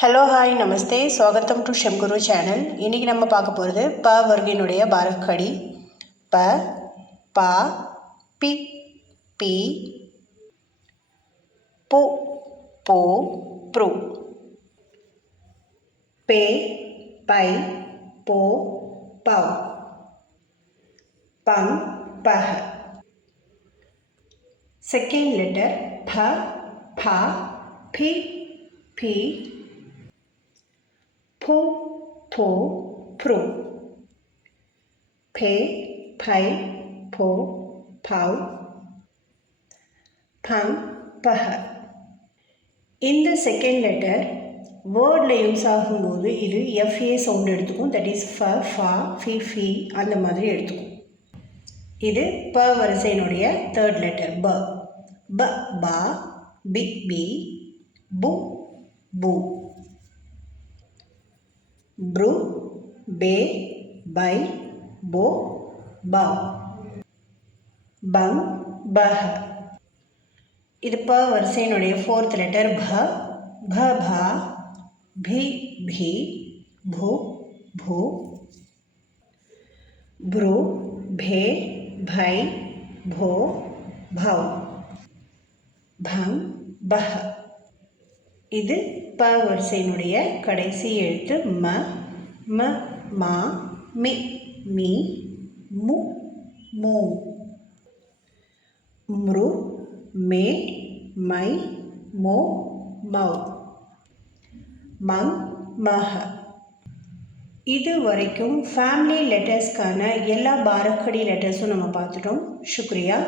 Hello hi नमस्ते स्वागतम to शमगुरु channel इनकी நம்ம பார்க்க போறது ப வர்க்கினுடைய பாரக்கடி ப ப பி பி பு போ ப்ரு பே பை போ பௌ பங் பஹ செகண்ட் லெட்டர் ப ப பி பி பு போ ப்ரு பே பை போ பௌ பங் பஹ இந்த செகண்ட் லெட்டர் வேர்டில் யூஸ் ஆகும்போது இது எஃப்ஏ சவுண்ட் எடுத்துக்கும். தட் இஸ் ஃப ஃபா ஃபி ஃபி அந்த மாதிரி எடுத்துக்கும். இது ப வரிசையினுடைய தேர்ட் லெட்டர் ப ப பா பி பி பு பு ப்ரு பே பை போ பௌ பங் பஹ இது ப வரிசையினுடைய ஃபோர்த் லெட்டர் ப ப பா பி பி பூ பூ ப்ரு பே பை போ பௌ பங் பஹ இது ப வரிசையினுடைய கடைசி எழுத்து ம ம மா மி மீ மு மூ ம்ரு மே மை மோ மௌ மங் மஹ இது வரைக்கும் ஃபேமிலி லெட்டர்ஸ்க்கான எல்லா பாரக்கடி லெட்டர்ஸும் நம்ம பார்த்துட்டோம். शुक्रिया.